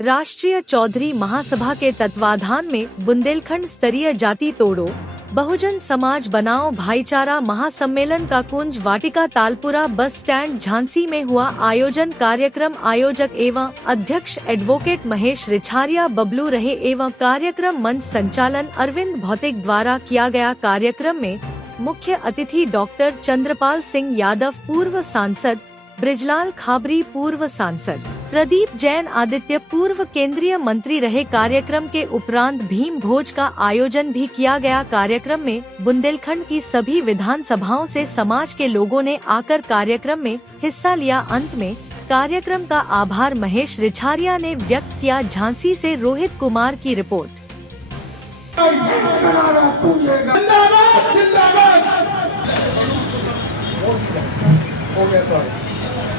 राष्ट्रीय चौधरी महासभा के तत्वाधान में बुंदेलखंड स्तरीय जाति तोड़ो बहुजन समाज बनाओ भाईचारा महासम्मेलन का कुंज वाटिका तालपुरा बस स्टैंड झांसी में हुआ आयोजन। कार्यक्रम आयोजक एवं अध्यक्ष एडवोकेट महेश रिछारिया बबलू रहे एवं कार्यक्रम मंच संचालन अरविंद भौतिक द्वारा किया गया। कार्यक्रम में मुख्य अतिथि डॉक्टर चंद्रपाल सिंह यादव पूर्व सांसद, ब्रिजलाल खाबरी पूर्व सांसद, प्रदीप जैन आदित्य पूर्व केंद्रीय मंत्री रहे। कार्यक्रम के उपरांत भीम भोज का आयोजन भी किया गया। कार्यक्रम में बुंदेलखंड की सभी विधानसभाओं से समाज के लोगों ने आकर कार्यक्रम में हिस्सा लिया। अंत में कार्यक्रम का आभार महेश रिछारिया ने व्यक्त किया। झांसी से रोहित कुमार की रिपोर्ट।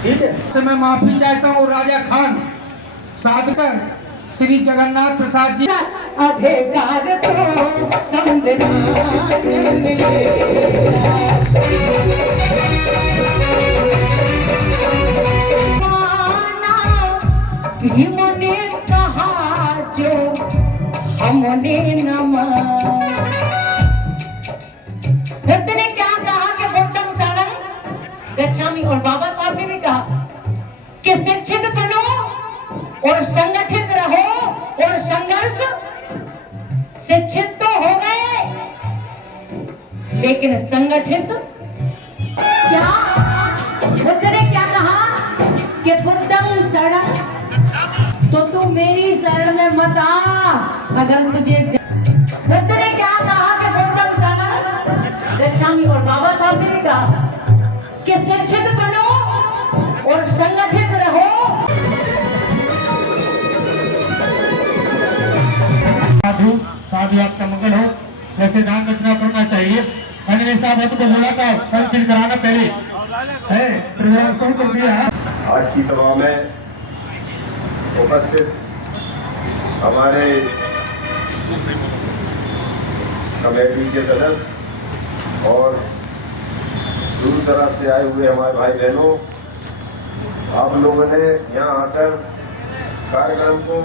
ठीक है, मैं माफी चाहता हूँ राजा खान साधकर श्री जगन्नाथ प्रसाद जी। अधिकार तो भीमने कहा जो हमने नमा। बुद्ध ने क्या कहा कि बुद्धं शरणं गच्छामि, और बाबा साहब ने भी कहा कि शिक्षित बनो और संगठित रहो और संघर्ष। शिक्षित तो हो गए लेकिन संगठित क्या? बुद्ध ने क्या कहा कि बुद्धं शरणं, तो तू मेरी शरण में मत आ। अगर तुझे बुद्ध ने क्या कहा कि बुद्धं शरणं गच्छामि, और बाबा साहब ने भी कहा कि शिक्षित बनो और संगठित रहो। साधु आपका मंगल हो। वैसे दान दक्षिणा करना चाहिए। मैंने साहब को बोला था पंचित कराना पहले है। आज की सभा में उपस्थित हमारे कमेटी के सदस्य और दूर दराज से आए हुए हमारे भाई बहनों, आप लोगों ने यहाँ आकर कार्यक्रम को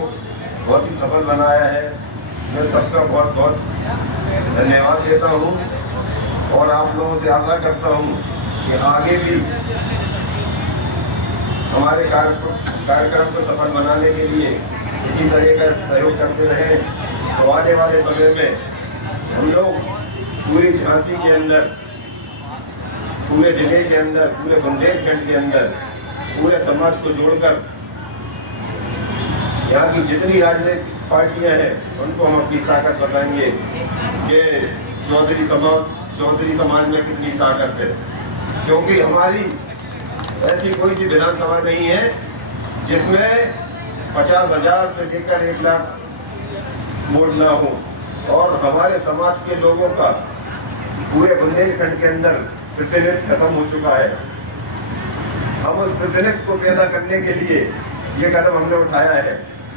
बहुत ही सफल बनाया है। मैं सबका बहुत बहुत धन्यवाद देता हूँ और आप लोगों से आशा करता हूँ कि आगे भी हमारे कार्यक्रम को सफल बनाने के लिए इसी तरह का सहयोग करते रहें। तो आने वाले समय में हम लोग पूरी झांसी के अंदर, पूरे जिले के अंदर, पूरे बुंदेलखंड के अंदर पूरे समाज को जोड़कर यहाँ की जितनी राजनीतिक पार्टियां हैं उनको हम अपनी ताकत बताएंगे कि चौधरी समाज में कितनी ताकत है। क्योंकि हमारी ऐसी कोई सी विधानसभा नहीं है जिसमें 50,000 से लेकर 1 लाख वोट न हो, और हमारे समाज के लोगों का पूरे बुंदेलखंड के अंदर प्रतिनिधित्व खत्म हो चुका है। हम उस प्रतिनिधित्व को पैदा करने के लिए ये कदम हमने उठाया है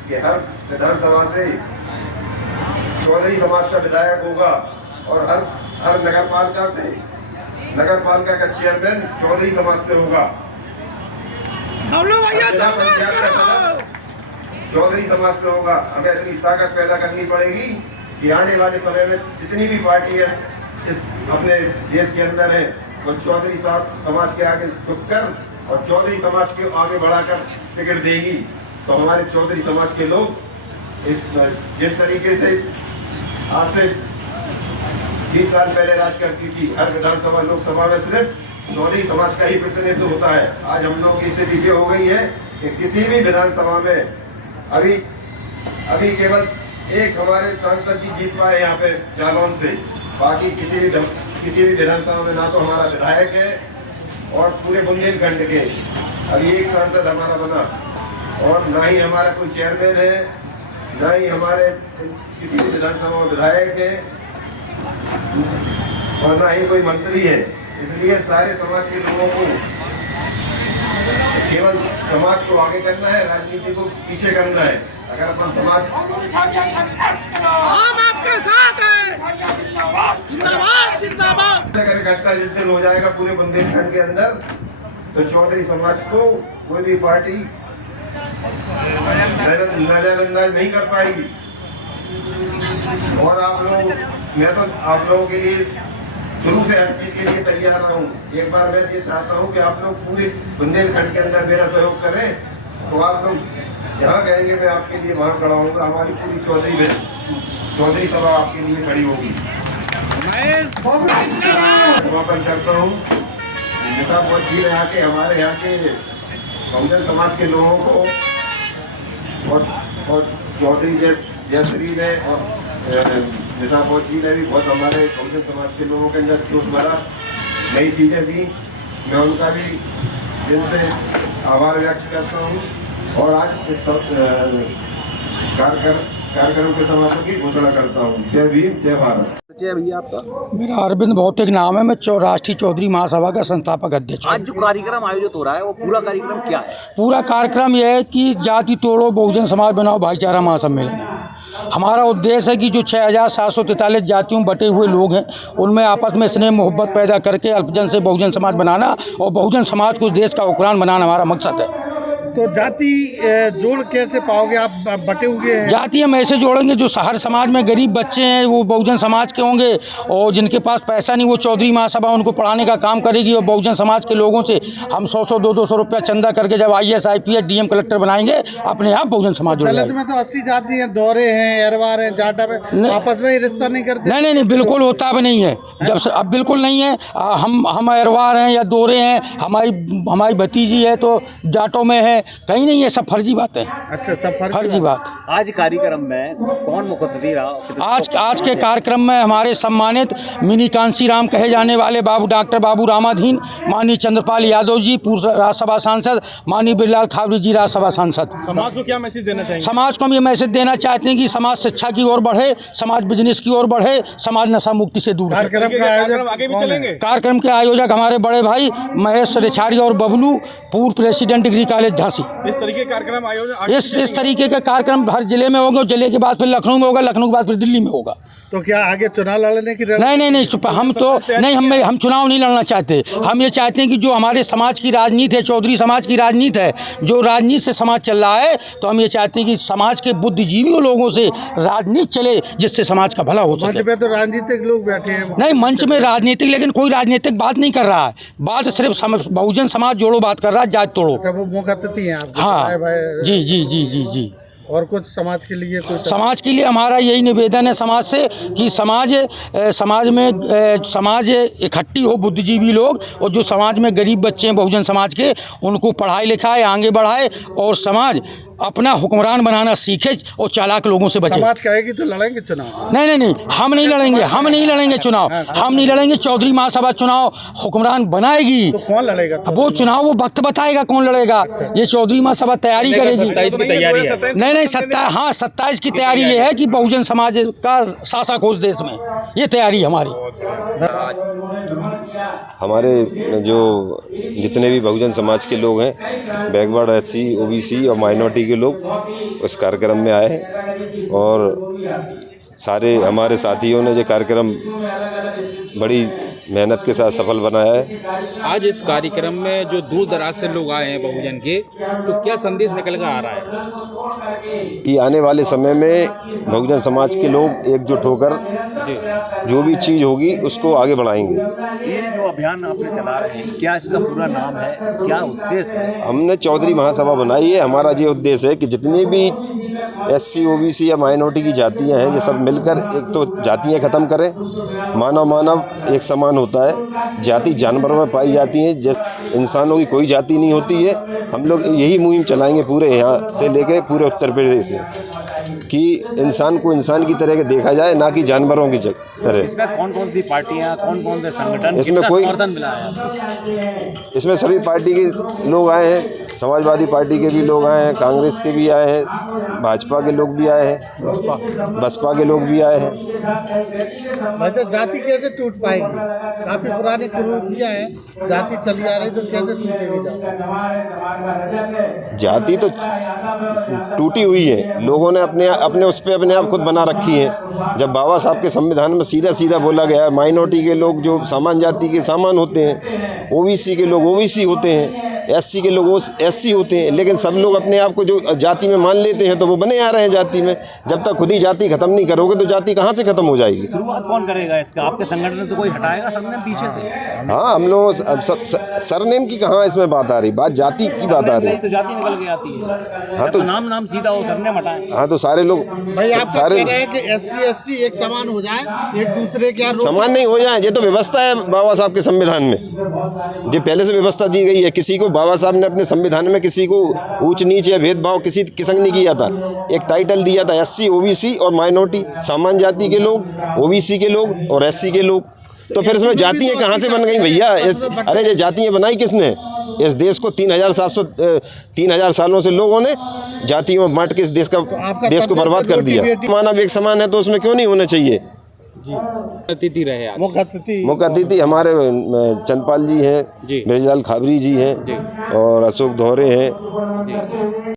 कि हर विधानसभा से चौधरी समाज का विधायक होगा और हर नगरपालिका का चेयरमैन चौधरी समाज से होगा। चौधरी समाज से होगा। हमें इतनी ताकत पैदा करनी पड़ेगी कि आने वाले समय में जितनी भी पार्टी है इस अपने देश के अंदर है वो चौधरी समाज के आगे झुककर और चौधरी समाज को आगे बढ़ाकर टिकट देगी। तो हमारे चौधरी समाज के लोग जिस तरीके से आज से 20 साल पहले राज करती थी, हर विधानसभा लोकसभा में सिर्फ चौधरी समाज का ही प्रतिनिधित्व होता है। आज हम लोगों की स्थिति ये हो गई है कि किसी भी विधानसभा में अभी केवल एक हमारे सांसद जी जीत पाए यहाँ पे जालौन से। बाकी किसी भी विधानसभा में ना तो हमारा विधायक है और पूरे बुंदेलखंड के अभी एक सांसद हमारा बना, और ना ही हमारा कोई चेयरमैन है, ना ही हमारे किसी भी विधानसभा में विधायक है और ना ही कोई मंत्री है। इसलिए सारे समाज के लोगों को केवल समाज को आगे करना है, राजनीति को पीछे करना है। अगर अपन समाज हम आपके साथ हैं, जिंदाबाद जिंदाबाद। अगर इकट्ठा जिस दिन हो जाएगा पूरे बुंदेलखंड के अंदर, तो चौधरी समाज को कोई भी पार्टी नजरअंदाज नहीं कर पाएगी। और आप लोग, मैं तो आप लोगों के लिए शुरू से हर चीज के लिए तैयार रहा हूँ। एक बार मैं ये चाहता हूँ कि आप लोग पूरे बुंदेलखंड के अंदर मेरा सहयोग करें, तो आप लोग जहाँ कहेंगे मैं आपके लिए वहाँ खड़ा होऊंगा। हमारी पूरी चौधरी सभा आपके लिए खड़ी होगी। समापन करता हूँ। नेता बहुत जी यहाँ के, हमारे यहाँ के बहुजन समाज के लोगों को और चौधरी जयश्री ने और निजामुद्दीन जी ने भी बहुत हमारे बहुजन समाज के लोगों के अंदर जोश भरा, नई चीज़ें दी। मैं उनका भी दिल से आभार व्यक्त करता हूँ और आज इस कार्यक्रम के समापन की घोषणा करता हूँ। जय भीम, जय भारत। भैया आपका? मेरा अरविंद भौतिक नाम है। मैं राष्ट्रीय चौधरी महासभा का संस्थापक अध्यक्ष हूँ। आज जो कार्यक्रम आयोजित हो रहा है वो पूरा कार्यक्रम क्या है? पूरा कार्यक्रम यह है कि जाति तोड़ो बहुजन समाज बनाओ भाईचारा महासम्मेलन है। हमारा उद्देश्य है कि जो 6743 जातियों बटे हुए लोग हैं उनमें आपस में स्नेह मोहब्बत पैदा करके अल्पजन से बहुजन समाज बनाना और बहुजन समाज को देश का उपकरण बनाना हमारा मकसद है। तो जाति जोड़ कैसे पाओगे आप? बटे हुए हैं। जाति हम ऐसे जोड़ेंगे जो हर समाज में गरीब बच्चे हैं वो बहुजन समाज के होंगे और जिनके पास पैसा नहीं वो चौधरी महासभा उनको पढ़ाने का काम करेगी और बहुजन समाज के लोगों से हम 100-100 200 रुपया चंदा करके जब IAS IPS DM कलेक्टर बनाएंगे अपने आप बहुजन समाज जुड़ जाएगा। में तो 80 जाति हैं, दोरे हैं, अरवार हैं, जाटा में आपस में ही रिश्ता नहीं करते। नहीं, बिल्कुल होता भी नहीं है। जब से अब बिल्कुल नहीं है। हम अरवार हैं या दोरे हैं, हमारी भतीजी है तो जाटों में है, कहीं नहीं है। सब फर्जी बात है। अच्छा, सब फर्जी बात। आज कार्यक्रम में कौन मुख्य अतिथि रहा? आज के कार्यक्रम में हमारे सम्मानित मिनी कांसीराम कहे जाने वाले डॉक्टर बाबू रामाधीन, माननीय चंद्रपाल यादव जी पूर्व राज्यसभा सांसद, माननीय बिरलाल खाबरी जी राज्यसभा सांसद। समाज को क्या मैसेज देना चाहिए? समाज को हम ये मैसेज देना चाहते हैं कि समाज शिक्षा की ओर बढ़े, समाज बिजनेस की ओर बढ़े, समाज नशा मुक्ति से दूर। कार्यक्रम का आयोजन आगे भी चलेंगे। कार्यक्रम के आयोजक हमारे बड़े भाई महेश रिछाड़ी और बबलू, पूर्व प्रेसिडेंट डिग्री कॉलेज झांसी। इस तरीके का कार्यक्रम आयोजन इस तरीके का कार्यक्रम हर जिले में होगा। जिले के बाद फिर लखनऊ में होगा, लखनऊ के बाद फिर दिल्ली में होगा। तो क्या आगे चुनाव लड़ने की? नहीं, हम चुनाव नहीं लड़ना चाहते। हम ये चाहते हैं कि जो हमारे समाज की राजनीति है, चौधरी समाज की राजनीति है, जो राजनीति से समाज चल रहा है, तो हम ये चाहते हैं कि समाज के बुद्धिजीवियों लोगों से राजनीति चले जिससे समाज का भला हो सके। मंच पे तो राजनीतिक लोग बैठे हैं। नहीं, मंच में राजनीतिक, लेकिन कोई राजनीतिक बात नहीं कर रहा है। बात सिर्फ बहुजन समाज जोड़ो बात कर रहा है, जाति तोड़ो। अच्छा, वो मुख्य अतिथि हैं आप? हाँ जी। और कुछ समाज के लिए समाज के लिए हमारा यही निवेदन है समाज से कि समाज इकट्ठी हो, बुद्धिजीवी लोग, और जो समाज में गरीब बच्चे हैं बहुजन समाज के उनको पढ़ाई लिखाए, आगे बढ़ाए और समाज अपना हुक्मरान बनाना सीखे और चालाक लोगों से बचे। समाज कहेगी तो लड़ेंगे चुनाव? नहीं, हम नहीं लड़ेंगे चुनाव। हम नहीं लड़ेंगे। चौधरी महासभा चुनाव हुक्मरान बनाएगी। तो कौन लड़ेगा? वो चुनाव वो वक्त बताएगा कौन लड़ेगा। ये चौधरी महासभा तैयारी करेगी। 27 की तैयारी है। नहीं, 27 की तैयारी ये है कि बहुजन समाज का शासक हो देश में, ये तैयारी हमारी। हमारे जो जितने भी बहुजन समाज के लोग हैं, बैकवर्ड SC OBC और माइनॉरिटी के लोग इस कार्यक्रम में आए हैं और सारे हमारे साथियों ने ये कार्यक्रम बड़ी मेहनत के साथ सफल बनाया है। आज इस कार्यक्रम में जो दूर दराज से लोग आए हैं बहुजन के, तो क्या संदेश निकल कर आ रहा है कि आने वाले समय में बहुजन समाज के लोग एकजुट होकर जो भी चीज़ होगी उसको आगे बढ़ाएंगे। ये जो अभियान आपने चला रहे हैं, क्या इसका पूरा नाम है, क्या उद्देश्य है? हमने चौधरी महासभा बनाई है। हमारा ये उद्देश्य है कि जितनी भी SC OBC या माइनॉरिटी की जातियाँ हैं ये सब मिलकर एक तो जातियाँ ख़त्म करें। मानव एक समान होता है। जाति जानवरों में पाई जाती हैं, जैसे इंसानों की कोई जाति नहीं होती है। हम लोग यही मुहिम चलाएंगे पूरे यहाँ से लेकर पूरे उत्तर प्रदेश में कि इंसान को इंसान की तरह के देखा जाए, ना कि जानवरों की तरह। इसमें कौन सी पार्टियाँ, कौन से संगठन, इसमें कोई समर्थन मिला है? इसमें सभी पार्टी के लोग आए हैं। समाजवादी पार्टी के भी लोग आए हैं, कांग्रेस के भी आए हैं, भाजपा के लोग भी आए हैं, बसपा के लोग भी आए हैं। अच्छा, जाति कैसे टूट पाएगी? काफी पुरानी कुरीतियां हैं, जाति चली आ रही तो कैसे टूटेगी जाति? तो टूटी हुई है। लोगों ने अपने उस पर अपने आप खुद बना रखी है। जब बाबा साहब के संविधान में सीधा बोला गया है माइनॉरिटी के लोग जो सामान्य जाति के सामान होते हैं, OBC के लोग OBC होते हैं, SC के लोग SC होते हैं, लेकिन सब लोग अपने आप को जो जाति में मान लेते हैं तो वो बने आ रहे हैं जाति में। जब तक खुद ही जाति खत्म नहीं करोगे तो जाति कहाँ से खत्म हो जाएगी? शुरुआत कौन करेगा इसका? आपके संगठन से कोई हटाएगा सरनेम पीछे से? हाँ, हम लोग सरनेम की कहाँ इसमें बात आ रही, बात जाति की बात आ रही है। तो जाति निकल के आती है। हाँ, तो नाम सीधा हो, सरनेम हटाए। हाँ, तो सारे लोग भाई आप कह रहे हैं कि SC SC एक समान हो जाए, एक दूसरे के समान नहीं हो जाए। ये तो व्यवस्था है बाबा साहब के संविधान में, जो पहले से व्यवस्था दी गई है। किसी को बाबा साहब ने अपने संविधान में किसी को ऊंच नीच या भेदभाव किसी किसंग नहीं किया था। एक टाइटल दिया था SC OBC और माइनॉरिटी, सामान्य जाति के लोग, OBC के लोग और SC के लोग। तो फिर इसमें जातियाँ कहाँ से बन गई भैया? अरे ये जातियाँ बनाई किसने? इस देश को 3,000 सालों से लोगों ने जातियों में बांट के इस देश को बर्बाद कर दिया। मानव एक समान है तो उसमें क्यों नहीं होना चाहिए? अतिथि रहे आज। मुख्य अतिथि हमारे चंदपाल जी हैं, ब्रजलाल खाबरी जी हैं और अशोक दोहरे हैं।